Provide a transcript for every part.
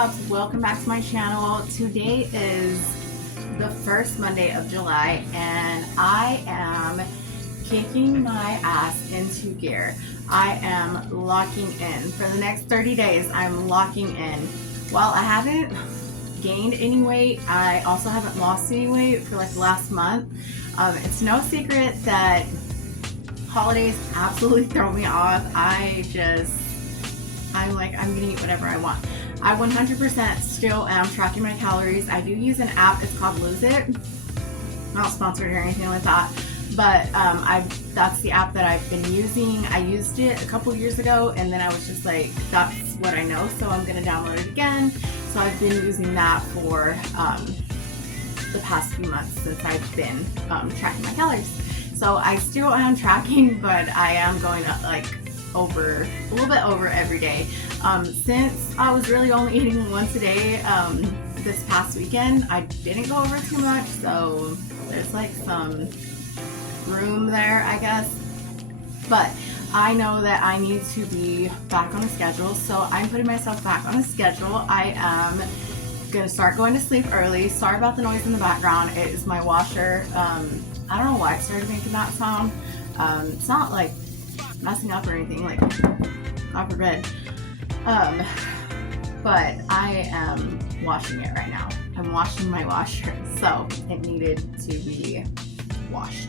loves, welcome back to my channel. Today is the first Monday of July and I am kicking my ass into gear. I am locking in. For the next 30 days, I'm locking in. While I haven't gained any weight, I also haven't lost any weight for like the last month. It's no secret that holidays absolutely throw me off. I'm like, I'm gonna eat whatever I want. I 100% still am tracking my calories. I do use an app, it's called Lose It. Not sponsored or anything like that, but that's the app that I've been using. I used it a couple years ago and then I was just like, that's what I know, so I'm gonna download it again. So I've been using that for the past few months since I've been tracking my calories. So I still am tracking, but I am going up like a little bit over every day. Since I was really only eating once a day this past weekend, I didn't go over too much, so there's like some room there, I guess. But I know that I need to be back on a schedule, so I'm putting myself back on a schedule. I am gonna start going to sleep early. Sorry about the noise in the background. It is my washer. I don't know why it started making that sound. It's not like messing up or anything, like God forbid. But I am washing it right now. I'm washing my washer, so it needed to be washed.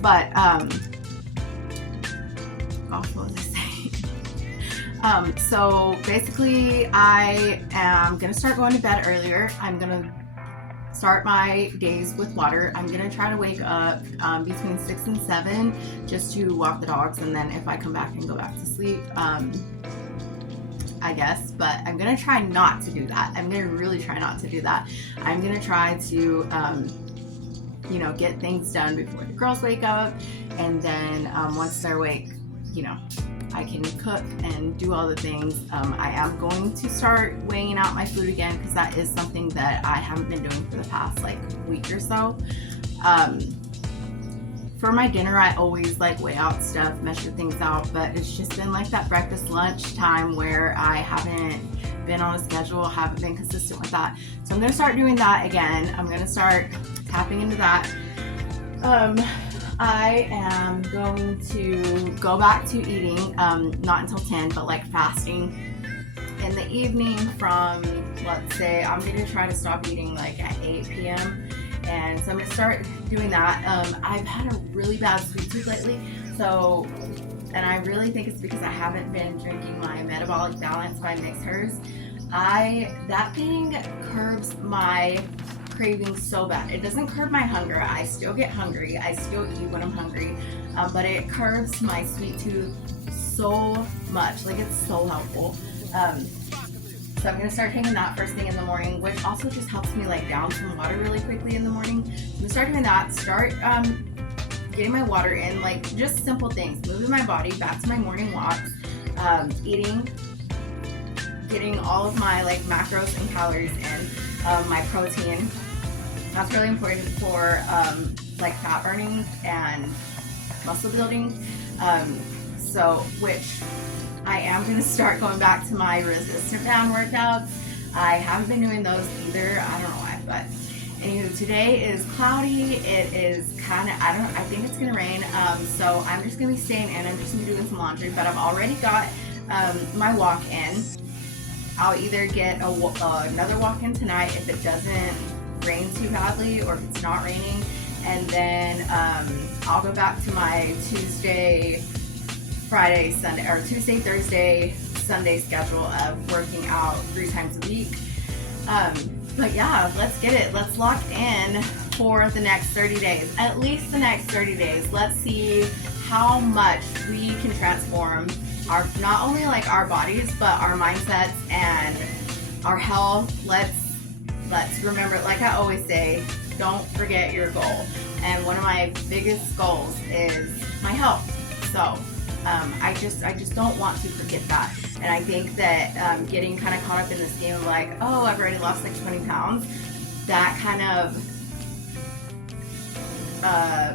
But gosh, what was I saying? So basically I am gonna start going to bed earlier. I'm gonna start my days with water. I'm gonna try to wake up between 6 and 7 just to walk the dogs, and then if I come back and go back to sleep, I guess. But I'm gonna try not to do that. I'm gonna really try not to do that. I'm gonna try to you know, get things done before the girls wake up, and then once they're awake, you know, I can cook and do all the things. I am going to start weighing out my food again because that is something that I haven't been doing for the past like week or so. For my dinner, I always like weigh out stuff, measure things out, but it's just been like that breakfast lunch time where I haven't been on a schedule, haven't been consistent with that. So I'm gonna start doing that again. I'm gonna start tapping into that. I am going to go back to eating, not until 10, but like fasting in the evening from, let's say, I'm going to try to stop eating like at 8 p.m. And so I'm going to start doing that. I've had a really bad sweet tooth lately, so, and I really think it's because I haven't been drinking my Metabolic Balance by Mixhers. That thing curbs my craving so bad. It doesn't curb my hunger. I still get hungry. I still eat when I'm hungry, but it curbs my sweet tooth so much. Like, it's so helpful. So I'm gonna start taking that first thing in the morning, which also just helps me like down some water really quickly in the morning. I'm gonna start doing that. Start getting my water in, like just simple things, moving my body back to my morning walks, eating, getting all of my like macros and calories in, my protein. That's really important for like fat burning and muscle building. So which I am going to start going back to my resistant band workouts. I haven't been doing those either. I don't know why, but anywho, today is cloudy. It is kind of, I think it's going to rain. So I'm just going to be staying in. I'm just going to be doing some laundry, but I've already got my walk in. I'll either get another walk in tonight if it doesn't rain too badly, or if it's not raining, and then I'll go back to my Tuesday, Friday, Sunday, or Tuesday, Thursday, Sunday schedule of working out 3 times a week. But yeah, let's get it. Let's lock in for the next 30 days, at least the next 30 days. Let's see how much we can transform our, not only like our bodies, but our mindsets and our health. Let's remember, like I always say, don't forget your goal. And one of my biggest goals is my health. So I just don't want to forget that. And I think that getting kind of caught up in this game of like, oh, I've already lost like 20 pounds, that kind of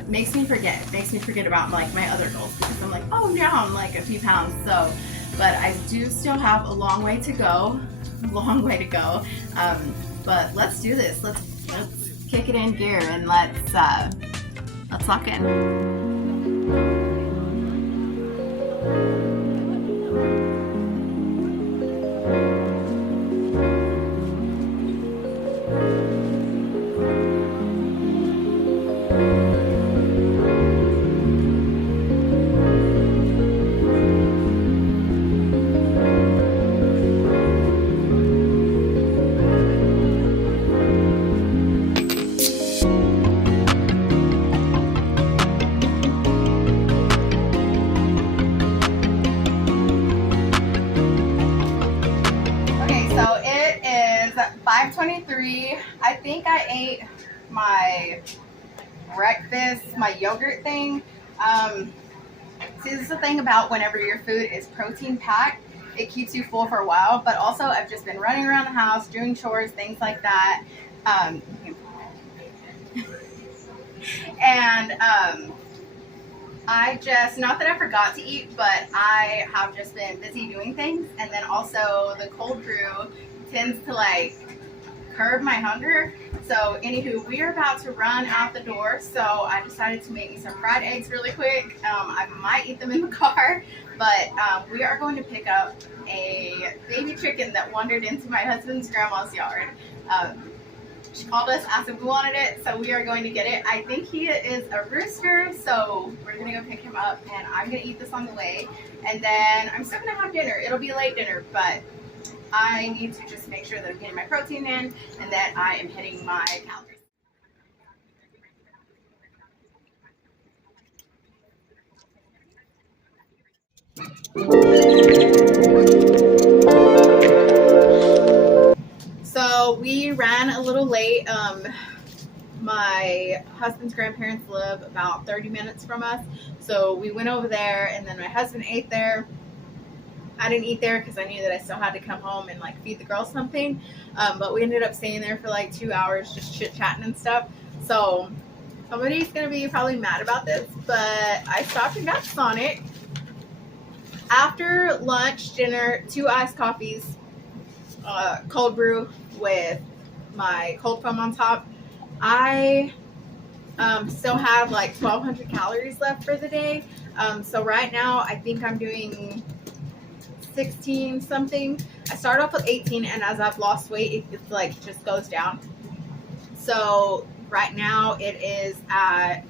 makes me forget about like my other goals, because I'm like, oh, I'm down like a few pounds. So, but I do still have a long way to go. long way to go. But let's do this. Let's kick it in gear and let's lock in. So it is 5:23. I think I ate my breakfast, my yogurt thing. See, this is the thing about whenever your food is protein packed, it keeps you full for a while, but also I've just been running around the house, doing chores, things like that. I just, not that I forgot to eat, but I have just been busy doing things. And then also the cold brew tends to like curb my hunger. So anywho, we are about to run out the door. So I decided to make me some fried eggs really quick. I might eat them in the car, but we are going to pick up a baby chicken that wandered into my husband's grandma's yard. She called us, asked if we wanted it, so we are going to get it. I think he is a rooster, so we're going to go pick him up, and I'm going to eat this on the way. And then I'm still going to have dinner. It'll be a late dinner, but I need to just make sure that I'm getting my protein in and that I am hitting my calories. So we ran a little late. My husband's grandparents live about 30 minutes from us, so we went over there, and then my husband ate there. I didn't eat there because I knew that I still had to come home and like feed the girls something, but we ended up staying there for like 2 hours just chit-chatting and stuff. So somebody's gonna be probably mad about this, but I stopped and got Sonic. After lunch, dinner, 2 iced coffees, cold brew with my cold foam on top. I still have like 1,200 calories left for the day. So right now I think I'm doing 16 something. I started off with 18, and as I've lost weight, it's like just goes down. So right now it is at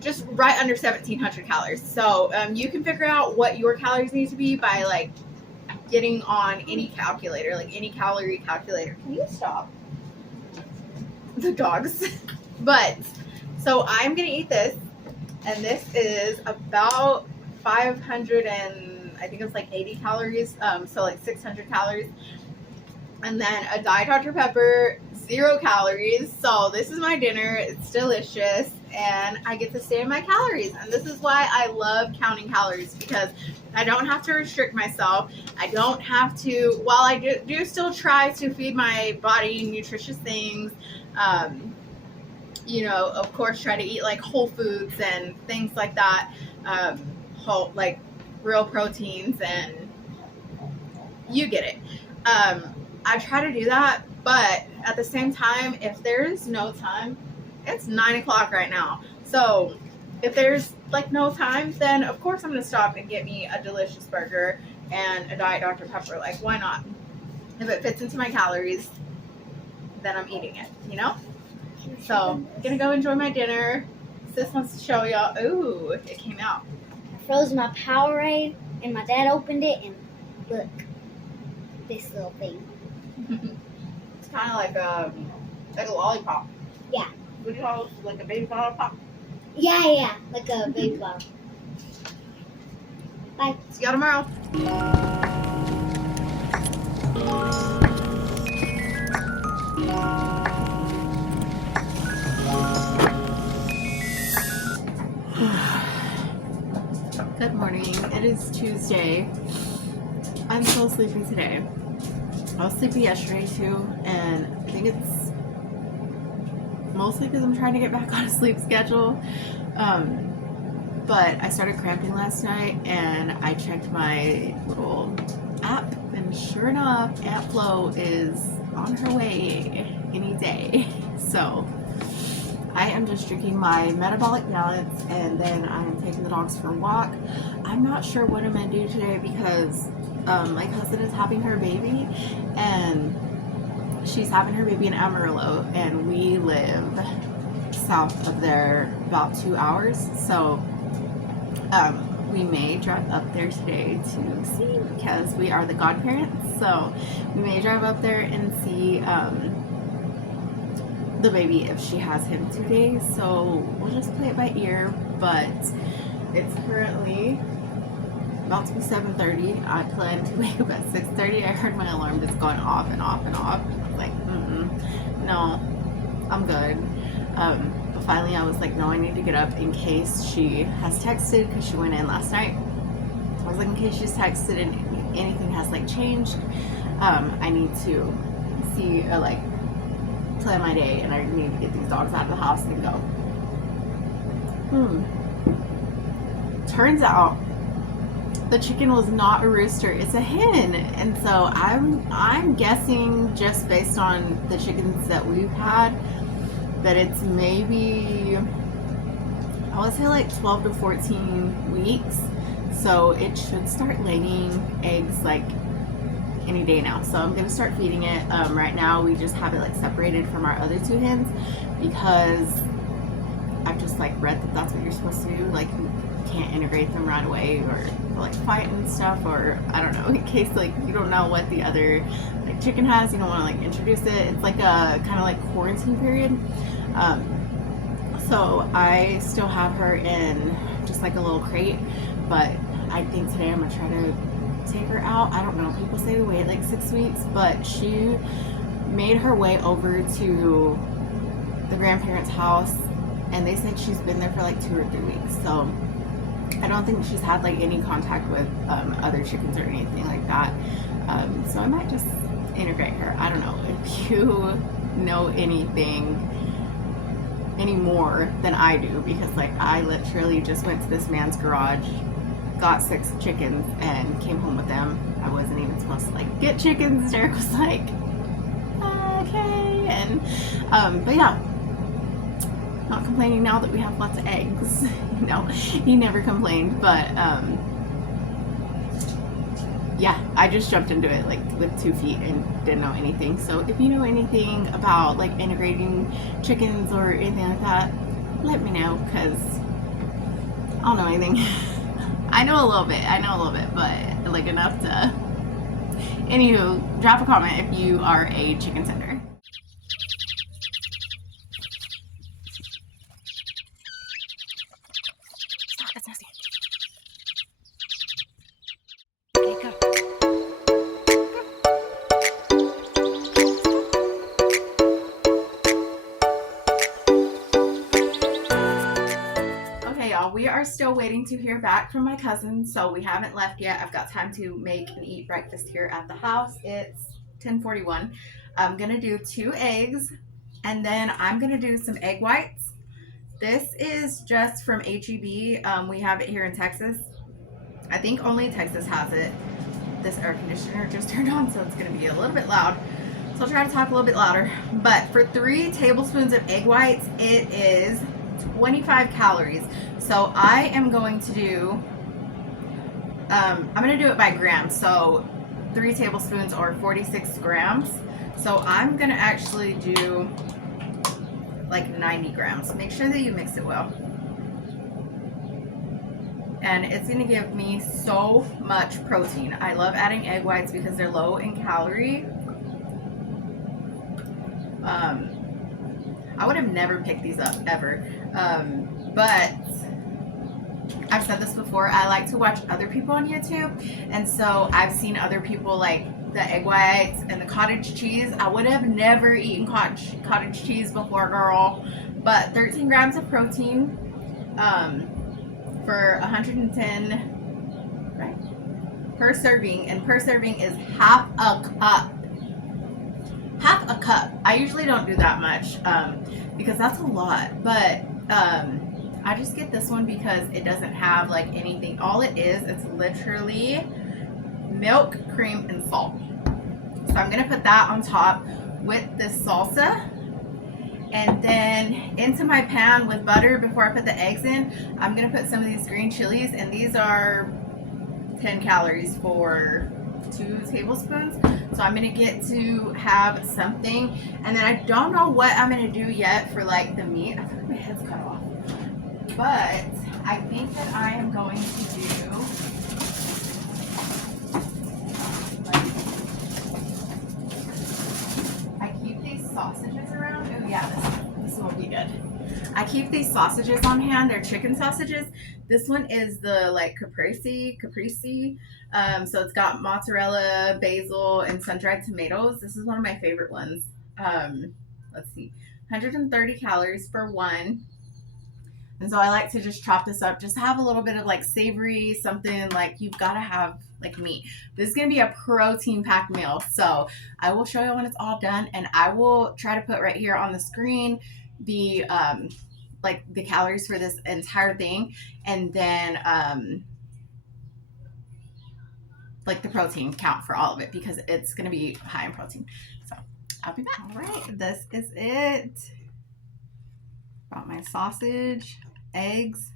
just right under 1,700 calories. So you can figure out what your calories need to be by like getting on any calculator, like any calorie calculator. Can you stop? The dogs. But so I'm gonna eat this, and this is about 500 and I think it's like 80 calories, so like 600 calories, and then a Diet Dr. Pepper, 0 calories. So this is my dinner. It's delicious, and I get to stay in my calories. And this is why I love counting calories, because I don't have to restrict myself. I don't have to, while I do still try to feed my body nutritious things, you know, of course try to eat like whole foods and things like that, whole, like real proteins, and you get it. I try to do that, but at the same time, if there's no time, it's 9 o'clock right now. So if there's like no time, then of course I'm going to stop and get me a delicious burger and a Diet Dr. Pepper. Like, why not? If it fits into my calories, then I'm eating it, you know? So I'm going to go enjoy my dinner. Sis wants to show y'all. Ooh, it came out. I froze my Powerade, and my dad opened it, and look, this little thing. It's kind of like a lollipop. Yeah. What do you call it? Like a baby lollipop? Yeah, like a baby bottle. Bye. See y'all tomorrow. Good morning. It is Tuesday. I'm so sleepy today. I was sleepy yesterday too, and I think it's mostly because I'm trying to get back on a sleep schedule. But I started cramping last night, and I checked my little app, And sure enough, Aunt Flo is on her way any day. So I am just drinking my metabolic balance, and then I'm taking the dogs for a walk. I'm not sure what I'm gonna do today because my cousin is having her baby, and she's having her baby in Amarillo, and we live south of there about 2 hours. So we may drive up there today to see, because we are the godparents. So we may drive up there and see the baby if she has him today. So we'll just play it by ear. But it's currently about to be 7:30. I plan to wake up at 6:30. I heard my alarm just going off and off and off. I was like, no, I'm good. But finally I was like, no, I need to get up in case she has texted, because she went in last night. I was like, in case she's texted and anything has like changed, I need to see or like plan my day, and I need to get these dogs out of the house and go. Turns out the chicken was not a rooster, it's a hen. And so I'm guessing, just based on the chickens that we've had, that it's maybe, I would say like 12 to 14 weeks. So it should start laying eggs like any day now. So I'm gonna start feeding it. Right now we just have it like separated from our other two hens, because I've just like read that that's what you're supposed to do. Like, you can't integrate them right away, or like fight and stuff, or I don't know, in case like you don't know what the other like chicken has, you don't want to like introduce it. It's like a kind of like quarantine period. So I still have her in just like a little crate, but I think today I'm gonna try to take her out. I don't know, people say we wait like 6 weeks, but she made her way over to the grandparents' house, and they said she's been there for like 2 or 3 weeks. So I don't think she's had like any contact with other chickens or anything like that. So I might just integrate her. I don't know if you know anything any more than I do, because like I literally just went to this man's garage, got 6 chickens, and came home with them. I wasn't even supposed to like get chickens. Derek was like, okay. And but yeah, not complaining now that we have lots of eggs. You know, he never complained. But yeah, I just jumped into it like with 2 feet and didn't know anything. So if you know anything about like integrating chickens or anything like that, let me know, because I don't know anything. I know a little bit, but like enough to. Anywho, drop a comment if you are a chicken tender. Stop, that's nasty. Okay, go. Okay, y'all, we are still waiting to hear back from my cousin, so we haven't left yet. I've got time to make and eat breakfast here at the house. It's 10:41. I'm gonna do 2 eggs, and then I'm gonna do some egg whites. This is just from HEB. We have it here in Texas. I think only Texas has it. This air conditioner just turned on, so it's gonna be a little bit loud. So I'll try to talk a little bit louder. But for 3 tablespoons of egg whites, it is 25 calories. So I am going to do, I'm gonna do it by grams. So 3 tablespoons or 46 grams. So I'm gonna actually do like 90 grams. Make sure that you mix it well. And it's gonna give me so much protein. I love adding egg whites because they're low in calorie. I would have never picked these up ever. But I've said this before, I like to watch other people on YouTube. And so I've seen other people like the egg whites and the cottage cheese. I would have never eaten cottage cheese before, girl. But 13 grams of protein for 110, right, per serving. And per serving is half a cup. Half a cup. I usually don't do that much because that's a lot. But I just get this one because it doesn't have like anything. All it is, it's literally milk, cream, and salt. So I'm gonna put that on top with this salsa. And then into my pan with butter before I put the eggs in, I'm gonna put some of these green chilies, and these are 10 calories for 2 tablespoons. So I'm gonna get to have something. And then I don't know what I'm gonna do yet for like the meat. I feel like my head's cut off. But I think that I am going to do sausages around. Oh yeah, this will be good. I keep these sausages on hand. They're chicken sausages. This one is the like caprese. So it's got mozzarella, basil, and sun-dried tomatoes. This is one of my favorite ones. Let's see, 130 calories for one. And so I like to just chop this up, just to have a little bit of like savory, something like you've got to have like meat. This is going to be a protein packed meal. So I will show you when it's all done, and I will try to put right here on the screen the like the calories for this entire thing, and then like the protein count for all of it, because it's going to be high in protein. So I'll be back. All right, this is it. Got my sausage, eggs,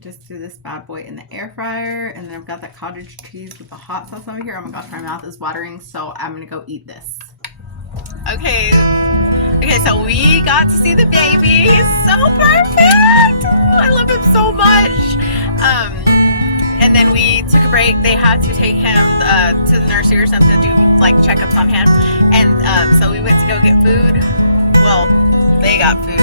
just threw this bad boy in the air fryer, and then I've got that cottage cheese with the hot sauce over here. Oh my gosh, my mouth is watering, so I'm gonna go eat this. Okay, so we got to see the baby. He's so perfect. I love him so much. And then we took a break. They had to take him to the nursery or something to do like checkups on him. And so we went to go get food. Well, they got food.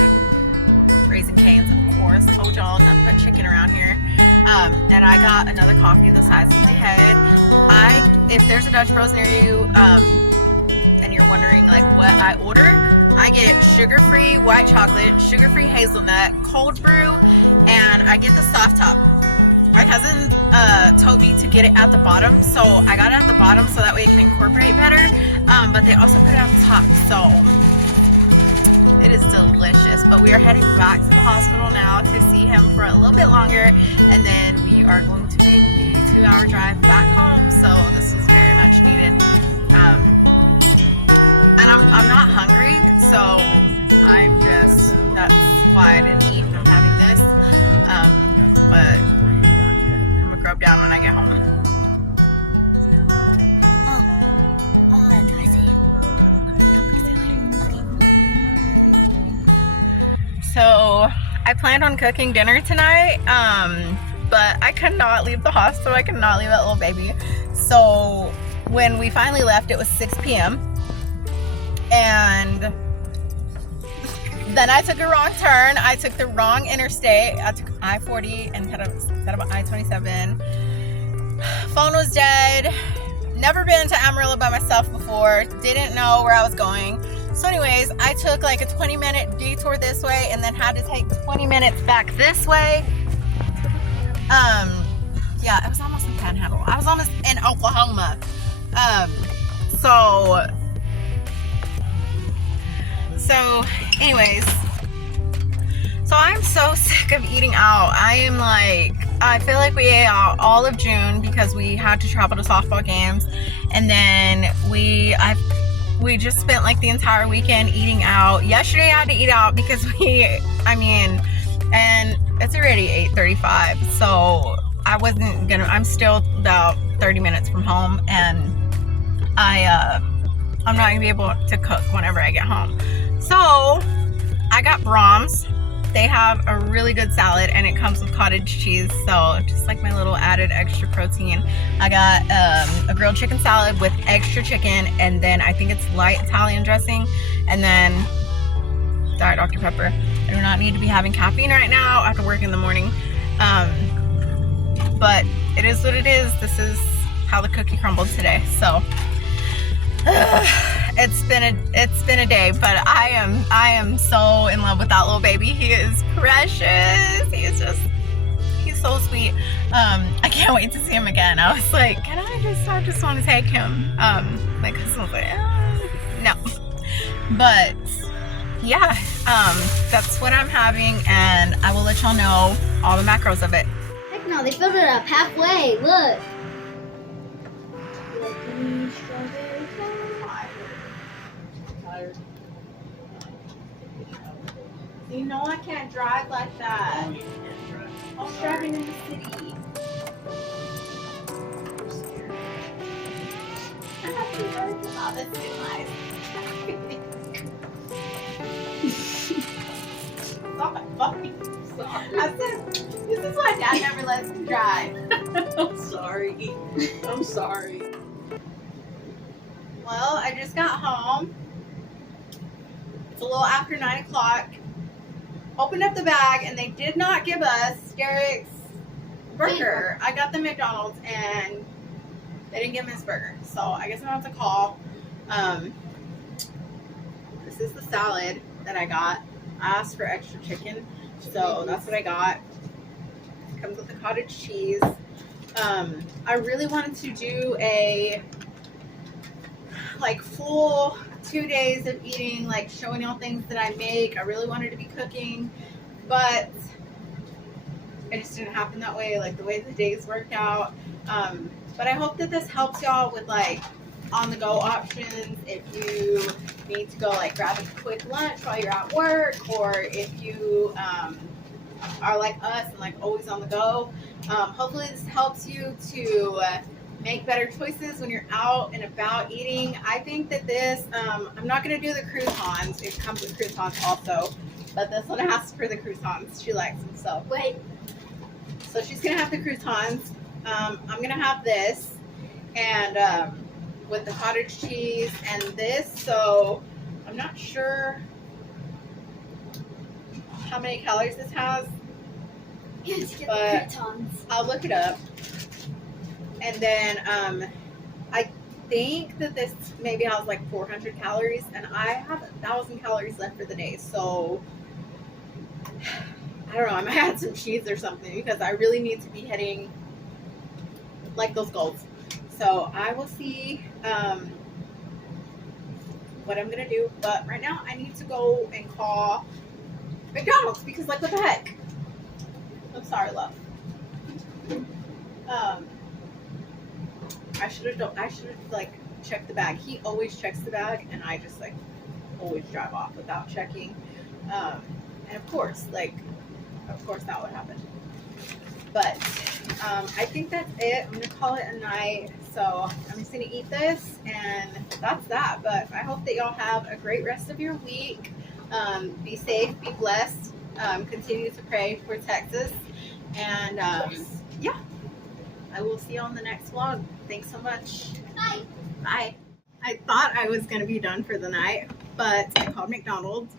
Raising Cane's, of course. Told y'all not to put chicken around here. And I got another coffee the size of my head. If there's a Dutch Bros near you, and you're wondering like what I order, I get sugar-free white chocolate, sugar-free hazelnut, cold brew, and I get the soft top. My cousin told me to get it at the bottom, so I got it at the bottom so that way it can incorporate better, but they also put it at the top, so it is delicious. But we are heading back to the hospital now to see him for a little bit longer, and then we are going to make the 2-hour drive back home, so this was very much needed. And I'm not hungry, so that's why I didn't eat. I'm having this, but grub down when I get home. Do I say it? So I planned on cooking dinner tonight, but I could not leave the hospital. I could not leave that little baby. So when we finally left, it was 6 p.m. And then I took a wrong turn. I took the wrong interstate. I took I-40 instead of I-27. Phone was dead. Never been to Amarillo by myself before. Didn't know where I was going. So anyways, I took like a 20-minute detour this way and then had to take 20 minutes back this way. Yeah, it was almost in Panhandle. I was almost in Oklahoma. So anyways, so I'm so sick of eating out. I feel like we ate out all of June because we had to travel to softball games, and then we just spent like the entire weekend eating out. Yesterday I had to eat out because and it's already 8:35, so I'm still about 30 minutes from home, and I'm not gonna be able to cook whenever I get home. So I got Brahms. They have a really good salad, and it comes with cottage cheese, so just like my little added extra protein. I got a grilled chicken salad with extra chicken, and then I think it's light Italian dressing, and then Diet Dr. Pepper. I do not need to be having caffeine right now after work in the morning, but it is what it is. This is how the cookie crumbled today. So it's been a day, but I am so in love with that little baby. He is precious. He's so sweet. I can't wait to see him again. I was like, I just want to take him. My cousin was like, no. But yeah, That's what I'm having, and I will let y'all know all the macros of it. Heck no, they filled it up halfway. Look. You know I can't drive like that. I was driving in the city. Oh, that's too nice. Stop fucking. I said, this is why Dad never lets me drive. I'm sorry. I'm sorry. Well, I just got home. It's a little after 9 o'clock. Opened up the bag and they did not give us Derek's burger. I got the McDonald's and they didn't give him his burger. So I guess I'm gonna have to call. This is the salad that I got. I asked for extra chicken, so that's what I got. Comes with the cottage cheese. I really wanted to do a full 2 days of eating, like showing y'all things that I make. I really wanted to be cooking, but it just didn't happen that way, like the way the days worked out. But I hope that this helps y'all with like on-the-go options if you need to go like grab a quick lunch while you're at work, or if you are like us and like always on the go. Hopefully this helps you to make better choices when you're out and about eating. I think that this, I'm not going to do the croutons. It comes with croutons also, but this one asks for the croutons. She likes them, so. Wait. So she's going to have the croutons. I'm going to have this, and with the cottage cheese and this, so I'm not sure how many calories this has, but I'll look it up. And then I think that this maybe has like 400 calories, and I have 1,000 calories left for the day. So I don't know, I might add some cheese or something because I really need to be hitting like those goals. So I will see what I'm gonna do. But right now I need to go and call McDonald's because like what the heck? I'm sorry, love. I should have like checked the bag. He always checks the bag, and I just like always drive off without checking. And of course that would happen. But I think that's it. I'm gonna call it a night. So I'm just gonna eat this, and that's that. But I hope that y'all have a great rest of your week. Be safe, be blessed. Continue to pray for Texas, and yeah. I will see you on the next vlog. Thanks so much. Bye. Bye. I thought I was going to be done for the night, but I called McDonald's.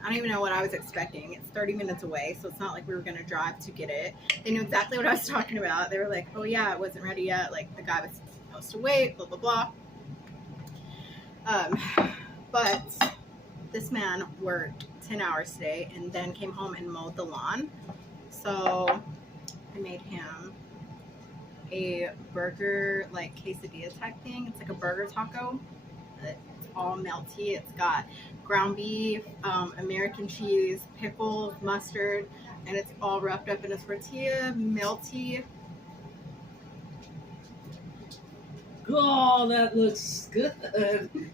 I don't even know what I was expecting. It's 30 minutes away, so it's not like we were going to drive to get it. They knew exactly what I was talking about. They were like, oh yeah, it wasn't ready yet. Like the guy was supposed to wait, blah, blah, blah. But this man worked 10 hours today and then came home and mowed the lawn. So I made him a burger, like quesadilla type thing. It's like a burger taco. It's all melty. It's got ground beef, American cheese, pickles, mustard, and it's all wrapped up in a tortilla, melty. Oh, that looks good.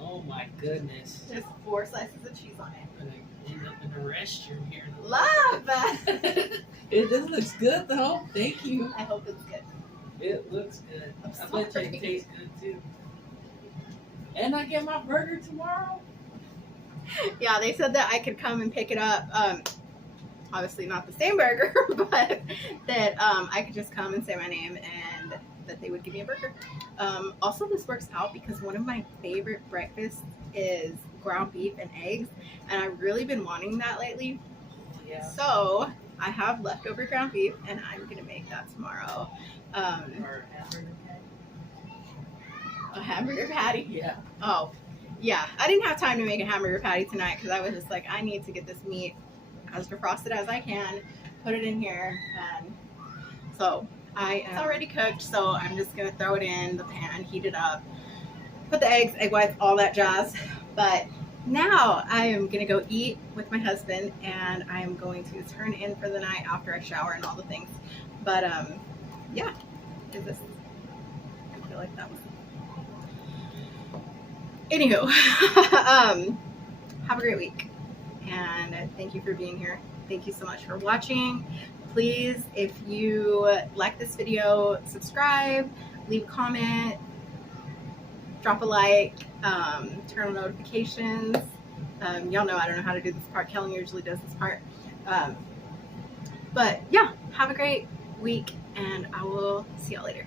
Oh my goodness. There's 4 slices of cheese on it. I'm gonna end up in a restroom here. Love! This looks good though. Thank you. I hope it's good. It looks good. I'm I bet sorry. you it tastes good too. And I get my burger tomorrow. Yeah, they said that I could come and pick it up. Obviously not the same burger, but that I could just come and say my name and that they would give me a burger. Also, this works out because one of my favorite breakfasts is ground beef and eggs, and I've really been wanting that lately. Yeah. So I have leftover ground beef, and I'm gonna make that tomorrow. Or hamburger patty. A hamburger patty. Yeah. Oh, yeah. I didn't have time to make a hamburger patty tonight because I was just like, I need to get this meat as defrosted as I can, put it in here, and so it's already cooked. So I'm just gonna throw it in the pan, heat it up, put the eggs, egg whites, all that jazz. But now I am gonna go eat with my husband, and I am going to turn in for the night after I shower and all the things. But yeah, is this? I feel like that was. Anywho, have a great week, and thank you for being here. Thank you so much for watching. Please, if you like this video, subscribe, leave a comment, drop a like, turn on notifications. Y'all know I don't know how to do this part. Kellen usually does this part. But yeah, have a great week, and I will see y'all later.